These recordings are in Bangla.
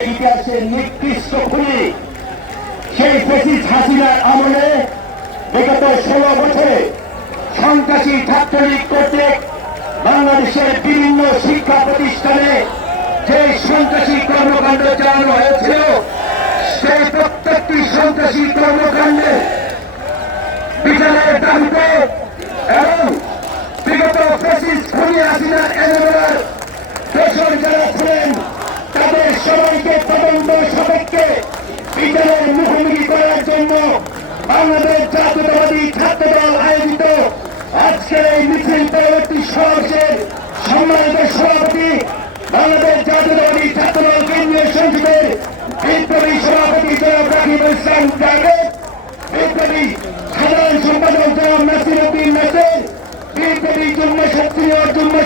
ইতিহাসের নিকৃষ্ট খুনি সেই ফ্যাসিস্ট হাসিনার আমলে বিগত 16 বছরে সন্ত্রাসী ছাত্রলীগ কর্তৃক বাংলাদেশের বিভিন্ন শিক্ষা প্রতিষ্ঠানে যে সন্ত্রাসী কর্মকাণ্ড চালানো হয়েছিল সেই প্রত্যেকটি সন্ত্রাসী কর্মকাণ্ডে বিচারের দাবিতে এবং বিগত ফ্যাসিস্ট খুনি হাসিনার এমএলএর দোষর যারা ছিলেন তাদের সবাইকে তদন্ত সাপেক্ষে বিচারের মুখোমুখি করার জন্য বাংলাদেশ জাতীয়তাবাদী ছাত্রদল আয়োজিত আজকের এই মিছিল পরবর্তী সমাবেশের সম্মানিত সভাপতি বাংলাদেশ জাতীয়তাবাদী ছাত্রদল কেন্দ্রীয় সংসদের বিপ্লবী সভাপতি জনাব রাকিবুল ইসলাম জাভেদ, বিপ্লবী সাধারণ সম্পাদক জনাব নাসির উদ্দিন নাসির, বিপ্লবী যুগ্ম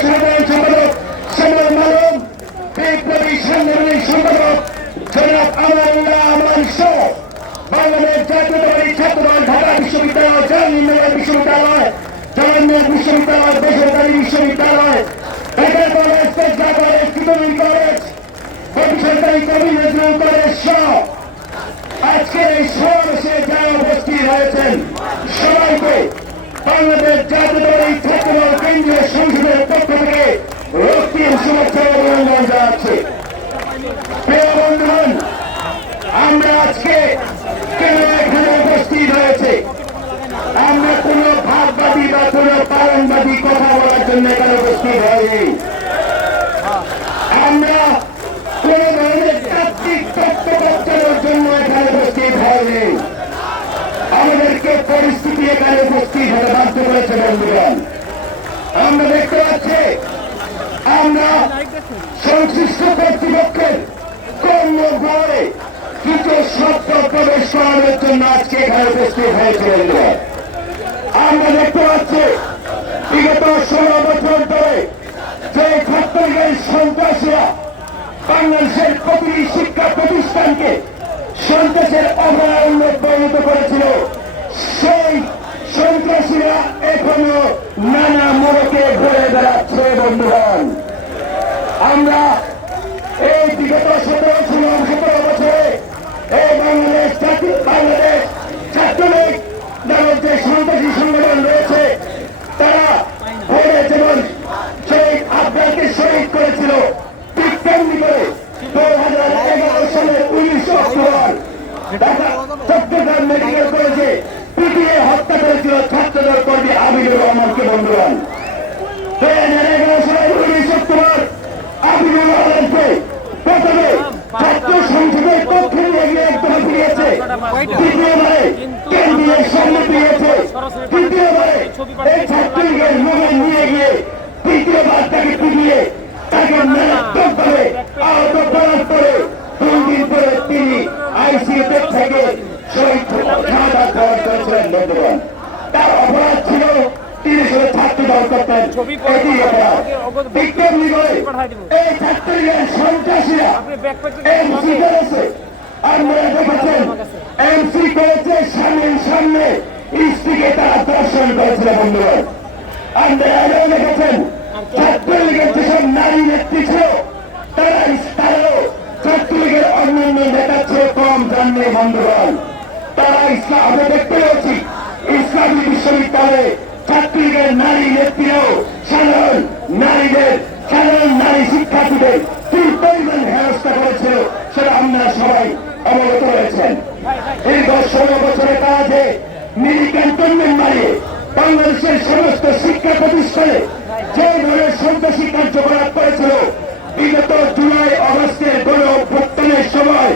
সাধারণ সম্পাদক শ্যামল মালম, বিপ্লবী সাংগঠনিক সম্পাদক জনাব আমানুল্লাহ আমান সহ বাংলাদেশ জাতীয়তাবাদী ছাত্রদল ঢাকা বিশ্ববিদ্যালয়, জাহাঙ্গীরনগর বিশ্ববিদ্যালয়, জাহাঙ্গীরনগর বিশ্ববিদ্যালয়, বেসরকারি বিশ্ববিদ্যালয়, Dhaka college, Tejgaon college, Chitalmari college, বেসরকারি কবি নজরুল কলেজ সহ আজকের এই সমাবেশে যারা উপস্থিত হয়েছেন সবাইকে বাংলাদেশ জাতীয়তাবাদী ছাত্রদল কেন্দ্রীয় সংসদের পক্ষ থেকে রক্তিম শুভেচ্ছা ও অভিনন্দন জানাচ্ছি। প্রিয় বন্ধুগণ, আমরা আজকে কেন এখানে উপস্থিত হয়েছে? আমরা কোন ভাববাদী বা কোন পালনবাদী কথা বলার জন্য এখানে উপস্থিত হয়নি। আমরা কোন ধরনের তাত্ত্বিক তত্ত্ব বাঁচানোর জন্য এখানে উপস্থিত হয়নি। আমাদেরকে পরিস্থিতি এখানে উপস্থিত হতে বাধ্য করেছে। বন্ধুগণ, আমরা দেখতে পাচ্ছি আমরা সংশ্লিষ্ট কর্তৃপক্ষের কর্মঘরে কিছু শব্দ প্রবেশ করানোর জন্য আজকে এখানে উপস্থিত হয়েছে। বন্ধুগণ, আমরা দেখতে পাচ্ছি বিগত 16 বছর ধরে যে ছাত্রলীগের সন্ত্রাসীরা বাংলাদেশের প্রতিটি শিক্ষা প্রতিষ্ঠানকে সন্ত্রাসের অভয়ারণ্যে পরিণত করেছিল, সেই সন্ত্রাসীরা এখনো নানা মোড়কে ঘুরে বেড়াচ্ছে। বন্ধুগণ, আমরা এই বিগত 17 বছরে এই বাংলাদেশ ছাত্রলীগ নামক যে সন্ত্রাসী সংগঠন রয়েছে তারা ভোরে যেমন শহীদ আফগানকে শহীদ করেছিল, ঠিক তেমনি করে 2011 সালের 19 অক্টোবর চট্টগ্রাম মেডিকেল কলেজে পিটিয়ে হত্যা করেছিল ছাত্রদল কর্মী আবিদুর রহমানকে। বন্ধুগণ, 2011 সালের 19 অক্টোবর আবিদুর রহমানকে প্রথমে ছাত্র সংসদের পক্ষ নিয়ে গিয়ে একদম ফিরিয়েছে, দ্বিতীয়বারে কেন্দ্রীয় সামনে ফিরিয়েছে, তৃতীয়বারে এই ছাত্রলীগের মুখে নিয়ে গিয়ে তৃতীয়বার তাকে পিটিয়ে তাকে মারাত্মকভাবে আহত করার পরে 2 দিন পরে তিনি আইসিইউতে থেকে শহীদ শাহাদাত বরণ করেছিলেন। বন্ধুগণ, তার অপরাধ ছিল তিনি শুধু ছাত্রদল করতেন, এটি অপরাধ। বিজ্ঞানী বলে এই ছাত্রলীগের সন্ত্রাসীরা এমসি করেছে, আপনারা দেখেছেন এমসি করেছে সামনে স্ত্রীকে তারা দর্শন করেছিল। বন্ধুগণ, আপনারা আগেও দেখেছেন ছাত্রলীগের যেসব নারী নেত্রী ছিল তারাও ছাত্রলীগের অন্যান্য নেতার চেয়ে কম জানলে। বন্ধুগণ, তারা ইসলাম আমরা দেখতে পাচ্ছি ইসলামী বিশ্ববিদ্যালয়ে ছাত্রলীগের নারী নেত্রীরাও সাধারণ নারী শিক্ষার্থীদের কি পরিমাণ হেনস্থা করেছিল সেটা আপনারা সবাই অবগত রয়েছেন। দীর্ঘ 16 বছরের কাজে মিনি ক্যান্টনমেন্ট মারিয়ে বাংলাদেশের সমস্ত শিক্ষা প্রতিষ্ঠানে যে ধরনের সন্ত্রাসী কার্যকলাপ করেছিল বিগত জুলাই আগস্টের গণ অভ্যুত্থানের সময়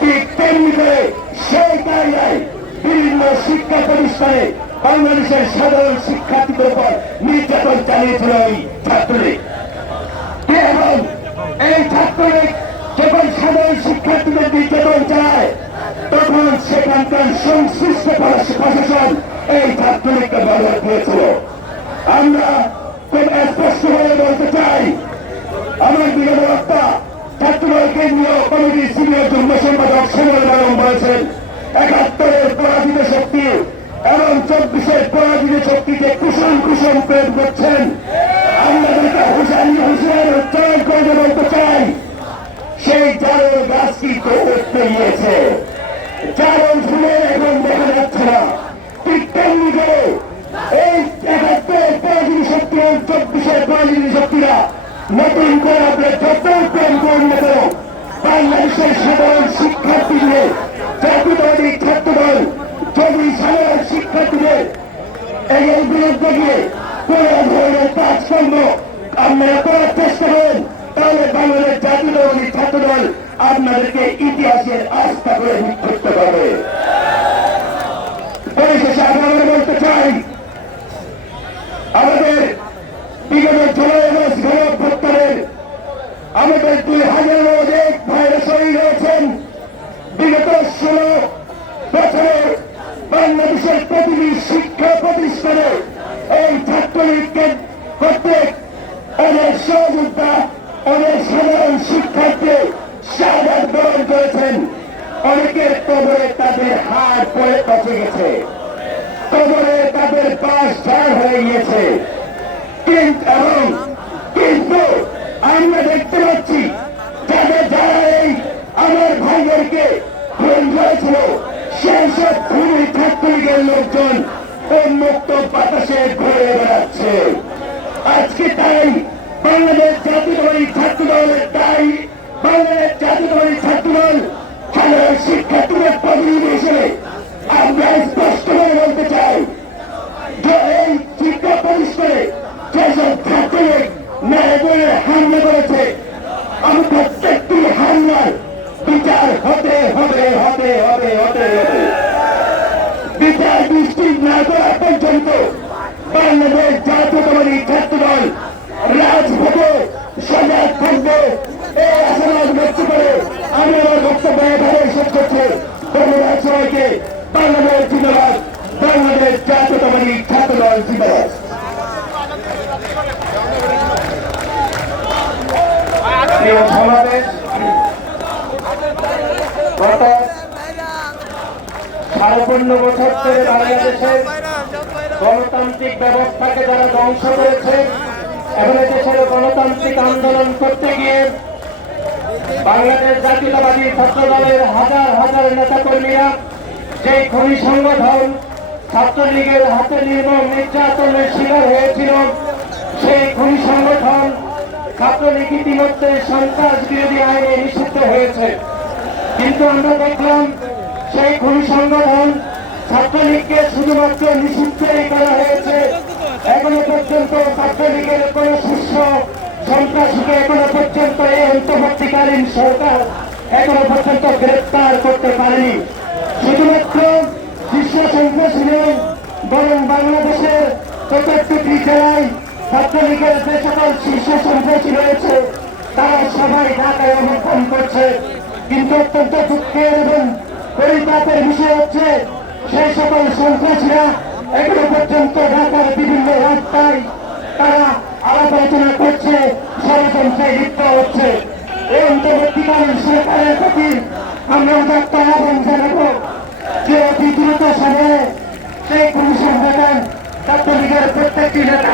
ঠিক তেমনি করে সেই কায়দায় বিভিন্ন শিক্ষা প্রতিষ্ঠানে বাংলাদেশের সাধারণ শিক্ষার্থীদের উপর নির্যাতন চালিয়েছিল এই ছাত্রলীগ। এবং এই ছাত্রলীগ যখন সাধারণ শিক্ষার্থীদের নির্যাতন চালায় তখন সেখানকার সংশ্লিষ্ট প্রশাসন এই ছাত্রলীগকে ব্যবহার করেছিল। আমরা খুব স্পষ্টভাবে বলতে চাই, আমার বিগত বক্তা ছাত্রদল কেন্দ্রীয় কমিটির সিনিয়র যুগ্ম সম্পাদক শ্যামল মালম বলেছেন 71-এর পরাজিত শক্তি এবং 24-এর পরাজিত শক্তিকে কুসুম প্রয়োগ করছেন। আমরা হুঁশিয়ার উচ্চারণ করে বলতে চাই সেই জারুল গাছ কি উঠতে গিয়েছে। জারুল ফুলে এখন দেখা যাচ্ছে না। ঠিক তেমনি করে এই ৭১ প্রয়োজনীয় শক্তি ২৪ প্রয়োজনীয় শক্তিরা নতুন করে আপনার যত প্রেম করুন না কেন বাংলাদেশের সাধারণ শিক্ষার্থীদের জাতীয়তাবাদী ছাত্রদল যদি সাধারণ শিক্ষার্থীদের এই বিরুদ্ধে গিয়ে কোন ধরনের কাজকর্ম আপনারা করার চেষ্টা করেন তাহলে বাংলাদেশ জাতীয়তাবাদী ছাত্রদল আপনাদেরকে ইতিহাসের আস্থা করে নিক্ষিপ্ত করবে। পরিশেষে আমরা বলতে চাই আমাদের বিগত জুলাই আগস্ট গণঅভ্যুত্থানের আমাদের ২০০০ অধিক ভাইরা শহীদ হয়েছেন। বিগত ১৬ বছরে বাংলাদেশের প্রতিটি শিক্ষা প্রতিষ্ঠানে এই ছাত্রলীগকে প্রত্যেক অনেক সহযোগিতা অনেক সাধারণ শিক্ষার্থী শাহাদাত বরণ করেছেন। অনেকের কবরে তাদের হাড় পড়ে পচে গেছে, কবরে তাদের পাশ ঝাড় হয়ে গিয়েছে। কিন্তু আমরা দেখতে পাচ্ছি যারা এই আমার ভাইদেরকে খুন করেছিল সেই সব খুনি ছাত্রলীগের লোকজন উন্মুক্ত বাতাসে ঘুরে বেড়াচ্ছে। আজকে তাই বাংলাদেশ জাতীয়তাবাদী ছাত্রদলের বাংলাদেশ জাতীয়তাবাদী ছাত্রদল সাধারণ শিক্ষার্থীদের প্রতিনিধি হিসেবে আমরা স্পষ্ট করে বলতে চাই যে এই শিক্ষা প্রতিষ্ঠানে যেসব ছাত্রলীগ ন্যায়বলে হামলা করেছে আমি প্রত্যেকটি হামলার বিচার হতে হবে হবে হবে হতে হবে। বিচার নিশ্চিত না করা পর্যন্ত বাংলাদেশ জাতীয়তাবাদী ছাত্রদল রাজপথে সজাগ থাকবে এই আশাবাদ ব্যক্ত করে আমি আমার বক্তব্য এভাবে শেষ করছি। ধন্যবাদ সবাইকে। বাংলাদেশ জিন্দাবাদ, বাংলাদেশ জাতীয়তাবাদী ছাত্রদল জিন্দাবাদ। সমাবেশ গত ৫৫ বছর ধরে বাংলাদেশের গণতান্ত্রিক ব্যবস্থাকে যারা ধ্বংস করেছে এবং দেশের গণতান্ত্রিক আন্দোলন করতে গিয়ে বাংলাদেশ জাতীয়তাবাদী ছাত্রদলের হাজার হাজার নেতাকর্মীরা যে খুনি সংগঠন ছাত্রলীগের হাতে নির্মম নির্যাতনের শিকার হয়েছিল সেই খুনি সংগঠন ছাত্রলীগ ইতিমধ্যে সন্ত্রাস বিরোধী আইনে নিষিদ্ধ হয়েছে। কিন্তু আমরা দেখলাম সেই খুনি সংগঠন ছাত্রলীগকে শুধুমাত্র নিষিদ্ধই করা হয়েছে। এখনো পর্যন্ত ছাত্রলীগের কোন শীর্ষ সন্ত্রাসীকে এখনো পর্যন্ত এই অন্তর্বর্তীকালীন সরকার এখনো পর্যন্ত গ্রেপ্তার করতে পারেনি। শুধুমাত্র শীর্ষ সন্ত্রাসী নেই, বরং বাংলাদেশের ৭৪টি জেলায় ছাত্রলীগের যে সকল শীর্ষ সন্ত্রাসী রয়েছে তারা সবাই ঢাকায় অবস্থান করছে। কিন্তু অত্যন্ত দুঃখের এবং পরিতাপের বিষয় হচ্ছে সেই সকল সন্ত্রাসীরা এখনো পর্যন্ত ঢাকার বিভিন্ন রাস্তায় তারা আলাপ আলোচনা করছে, ষড়যন্ত্রে লিপ্ত হচ্ছে। এই অন্তর্বর্তীকালীন সরকারের প্রতি আমরা উদাত্ত আহ্বান জানাবো যে অতি দ্রুত সময়ে সেই খুনি সংগঠন ছাত্রলীগের প্রত্যেকটি নেতা